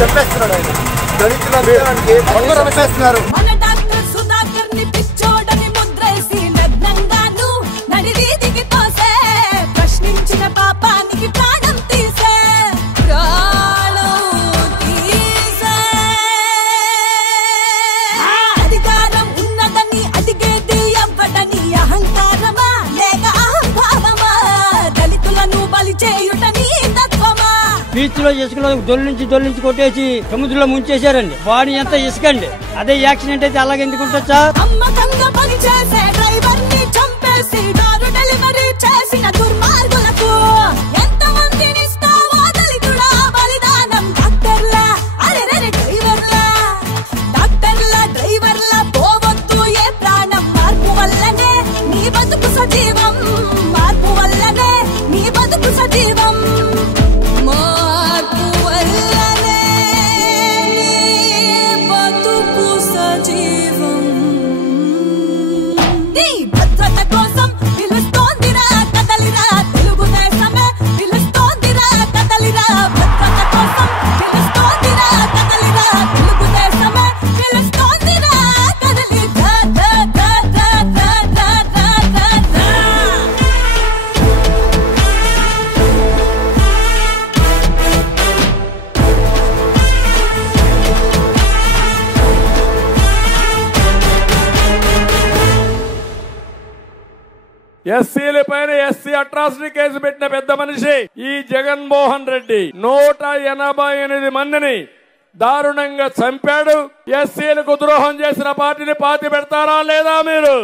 చెప్పేస్తున్నాడు ఆయన దళితులు ప్రశ్నించిన పాపానికి ప్రాణం తీసే అధికారం ఉన్నదని అడిగేది ఎవ్వడని అహంకారమా లేక అహంభావమా దళితులను బలి చేయుటని తత్వమా బీచ్లో ఇసుకలో దొల్లించి కొట్టేసి సముద్రంలో ముంచేశారండి. బాడీ ఎంత ఇసుకండి. అదే యాక్సిడెంట్ అయితే అలాగే ఎందుకు ఉంటుంది సార్? అమ్మకంగా పనిచేసే డ్రైవర్ ని చంపేసి డోర్ డెలివరీ చేసిన దుర్మార్గులకు ఎంతమందిని ఇస్తావో దళితుడా బలిదానం? డాక్టర్లా అరెరె డ్రైవర్లా పోవద్దు ఏ ప్రాణం. మార్పు వల్లనే నీ బతుకు సజీవం, మార్పు వల్లనే నీ బతుకు సజీవం. ఎస్సీల పైన ఎస్సీ అట్రాసిటీ కేసు పెట్టిన పెద్ద మనిషి ఈ జగన్మోహన్ రెడ్డి 188 మందిని దారుణంగా చంపాడు. ఎస్సీలకు ద్రోహం చేసిన పార్టీని పాతి పెడతారా లేదా మీరు?